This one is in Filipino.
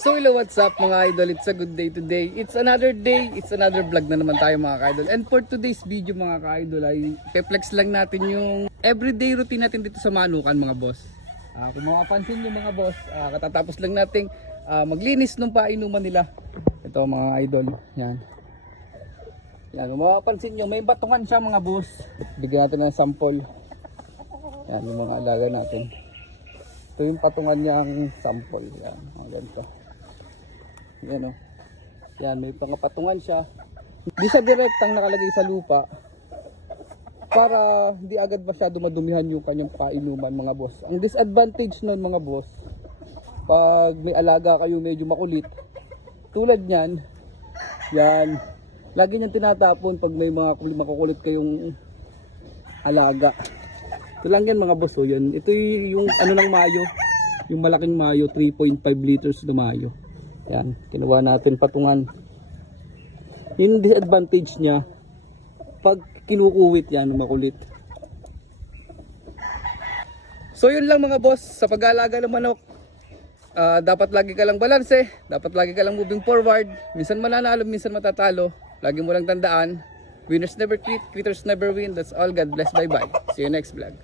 So hello, what's up mga idol? It's a good day today. It's another day, it's another vlog na naman tayo mga ka-idol. And for today's video mga ka-idol ay pe-flex lang natin yung everyday routine natin dito sa Manukan mga boss. Kung mapapansin nyo mga boss, katatapos lang nating maglinis ng painuman nila. Ito mga idol, yan. Yan, kung mapapansin nyo, may batungan siya mga boss. Bigyan natin ng sample. Yan, yung mga alaga natin. Ito yung patungan niyang sample. Yan, mga ganito. Yan o. Yan, may pangapatungan siya. Hindi siya direktang nakalagay sa lupa para hindi agad masyado madumihan yung kanyang painuman mga boss. Ang disadvantage nun mga boss, pag may alaga kayo medyo makulit, tulad niyan, yan, lagi niyang tinatapon pag may mga makukulit kayong alaga. Ito lang yan mga boss. Yan. Ito yung ano ng mayo, yung malaking mayo, 3.5 liters na mayo. Yan, kinuha natin patungan. Yung disadvantage niya, pag kinukuwit yan, makulit. So yun lang mga boss, sa pag-aalaga ng manok, dapat lagi ka lang balanse, dapat lagi ka lang moving forward. Minsan mananalo, minsan matatalo. Lagi mo lang tandaan, winners never quit, quitters never win. That's all. God bless, bye bye. See you next vlog.